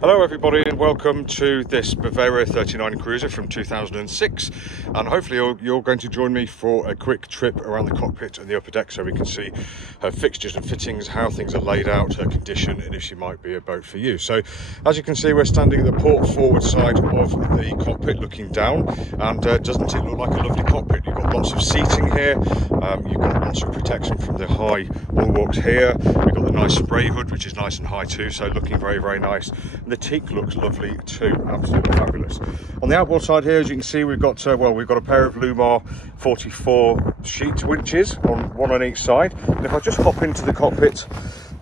Hello everybody and welcome to this Bavaria 39 Cruiser from 2006, and hopefully you're going to join me for a quick trip around the cockpit and the upper deck so we can see her fixtures and fittings, how things are laid out, her condition, and if she might be a boat for you. So as you can see, we're standing at the port forward side of the cockpit looking down, and doesn't it look like a lovely cockpit? You've got lots of seating here, you've got lots of protection from the high bulwarks here, we've got the nice spray hood which is nice and high too, so looking very nice. The teak looks lovely too, absolutely fabulous. On the outboard side here, as you can see, we've got we've got a pair of Lumar 44 sheet winches, one on each side. And if I just hop into the cockpit,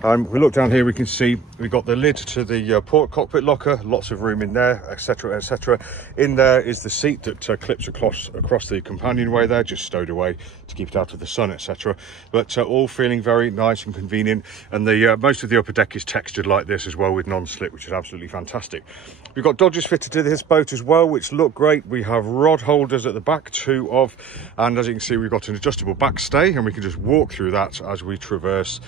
we look down here, we can see we've got the lid to the port cockpit locker, lots of room in there, etc, etc. In there is the seat that clips across the companionway there, just stowed away to keep it out of the sun, etc. But all feeling very nice and convenient, and the most of the upper deck is textured like this as well with non-slip, which is absolutely fantastic. We've got dodgers fitted to this boat as well, which look great. We have rod holders at the back, and as you can see, we've got an adjustable backstay, and we can just walk through that as we traverse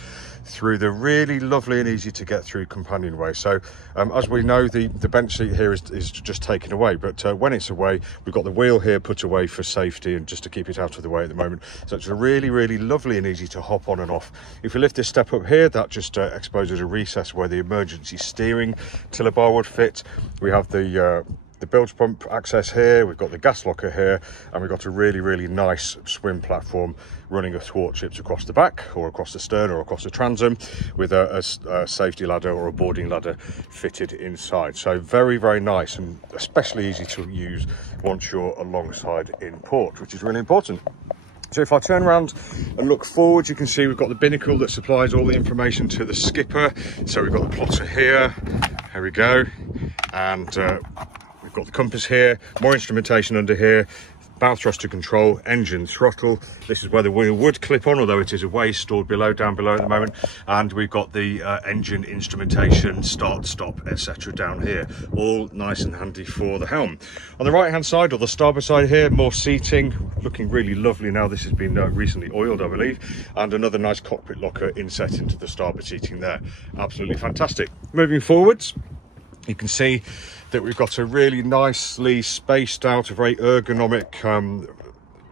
through the really lovely and easy to get through companionway. So as we know, the bench seat here is just taken away, but when it's away, we've got the wheel here put away for safety and just to keep it out of the way at the moment. So it's really lovely and easy to hop on and off. If we lift this step up here, that just exposes a recess where the emergency steering tiller bar would fit. We have the bilge pump access here, we've got the gas locker here, and we've got a really nice swim platform running athwartships across the back or across the stern or across the transom with a safety ladder or a boarding ladder fitted inside. So very nice, and especially easy to use once you're alongside in port, which is really important. So if I turn around and look forward, you can see we've got the binnacle that supplies all the information to the skipper. So we've got the plotter here we go, and we've got the compass here, more instrumentation under here, bow thruster control, engine throttle. This is where the wheel would clip on, although it is away, stored down below at the moment. And we've got the engine instrumentation, start, stop, etc. down here. All nice and handy for the helm. On the right hand side, or the starboard side here, more seating, looking really lovely now. This has been recently oiled, I believe. And another nice cockpit locker inset into the starboard seating there. Absolutely fantastic. Moving forwards, you can see that we've got a really nicely spaced out, a very ergonomic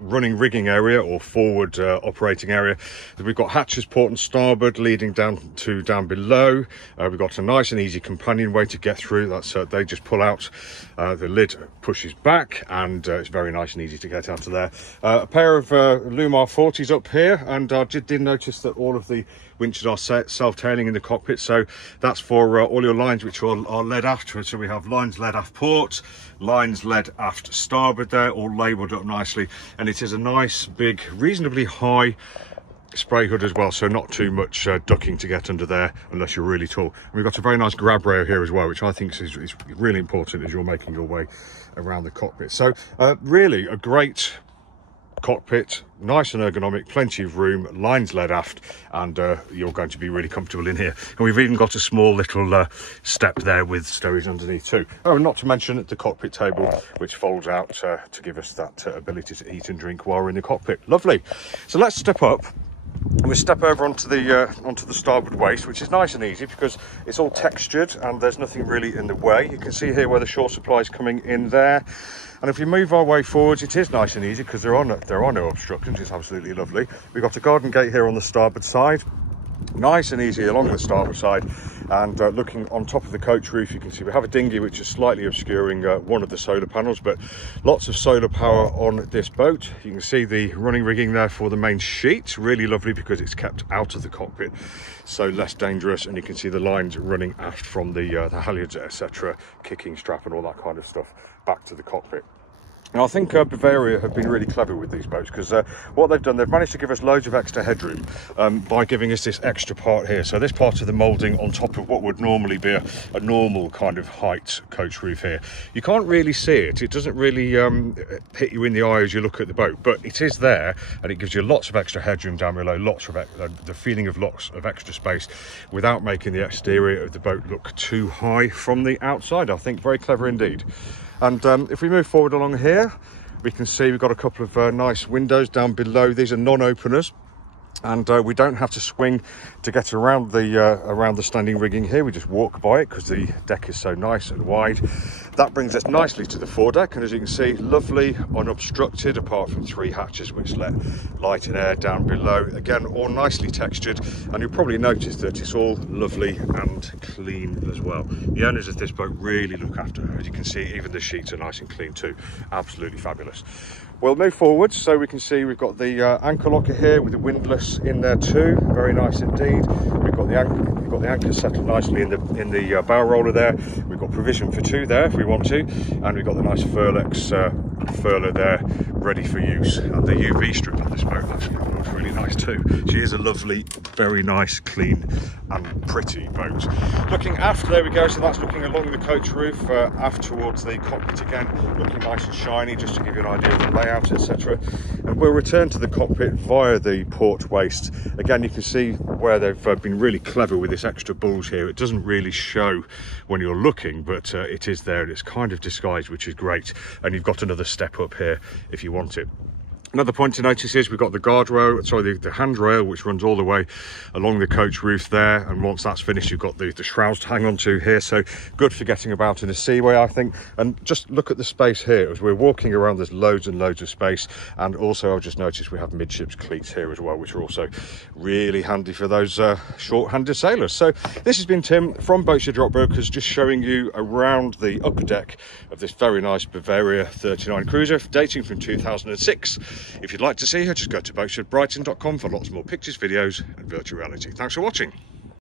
running rigging area or forward operating area. We've got hatches port and starboard leading down below. We've got a nice and easy companionway to get through. That's they just pull out, the lid pushes back, and it's very nice and easy to get out of there. A pair of Lumar 40s up here, and I did notice that all of the winches are self-tailing in the cockpit, so that's for all your lines which are led aft. So we have lines led aft port, lines led aft starboard there, all labelled up nicely, and it is a nice big, reasonably high spray hood as well, so not too much ducking to get under there unless you're really tall. And we've got a very nice grab rail here as well, which I think is really important as you're making your way around the cockpit. So really a great cockpit, nice and ergonomic, plenty of room, lines led aft, and you're going to be really comfortable in here. And we've even got a small little step there with stowage underneath too. Oh, not to mention the cockpit table, which folds out to give us that ability to eat and drink while we're in the cockpit. Lovely. So let's step up. We'll step over onto the starboard waist, which is nice and easy because it's all textured and there's nothing really in the way. You can see here where the shore supply is coming in there. And if we move our way forwards, it is nice and easy because there are no obstructions. It's absolutely lovely. We've got a garden gate here on the starboard side. Nice and easy along the starboard side, and looking on top of the coach roof, you can see we have a dinghy which is slightly obscuring one of the solar panels, but lots of solar power on this boat. You can see the running rigging there for the main sheet, really lovely because it's kept out of the cockpit, so less dangerous. And you can see the lines running aft from the halyards, etc., kicking strap and all that kind of stuff back to the cockpit. Now, I think Bavaria have been really clever with these boats because what they've done, they've managed to give us loads of extra headroom by giving us this extra part here. So this part of the moulding on top of what would normally be a normal kind of height coach roof here. You can't really see it. It doesn't really hit you in the eye as you look at the boat, but it is there, and it gives you lots of extra headroom down below, lots of the feeling of lots of extra space without making the exterior of the boat look too high from the outside. I think very clever indeed. And if we move forward along here, we can see we've got a couple of nice windows down below. These are non-openers. And we don't have to swing to get around the standing rigging here. We just walk by it because the deck is so nice and wide. That brings us nicely to the foredeck, and as you can see, lovely, unobstructed, apart from 3 hatches which let light and air down below. Again, all nicely textured, and you'll probably notice that it's all lovely and clean as well. The owners of this boat really look after her. As you can see, even the sheets are nice and clean too. Absolutely fabulous. We'll move forward so we can see we've got the anchor locker here with the windlass in there too. Very nice indeed. We've got the anchor settled nicely in the bow roller there. We've got provision for 2 there if we want to, and we've got the nice Furlex furler there ready for use. And the UV strip on this boat actually looks really nice too. She is a lovely, very nice, clean and pretty boat. Looking aft, there we go. So that's looking along the coach roof, aft towards the cockpit again, looking nice and shiny, just to give you an idea of the layout, etc. And we'll return to the cockpit via the port waist. Again, you can see where they've been really clever with this extra bulge here. It doesn't really show when you're looking, but it is there and it's kind of disguised, which is great. And you've got another step up here if you want it. Another point to notice is we've got the guardrail, sorry, the handrail, which runs all the way along the coach roof there. And once that's finished, you've got the shrouds to hang on to here. So good for getting about in a seaway, I think. And just look at the space here. As we're walking around, there's loads and loads of space. And also, I've just noticed we have midships cleats here as well, which are also really handy for those short-handed sailors. So this has been Tim from Boatshed Yacht Brokers, just showing you around the upper deck of this very nice Bavaria 39 cruiser, dating from 2006. If you'd like to see her, just go to boatshedbrighton.com for lots more pictures, videos and virtual reality. Thanks for watching.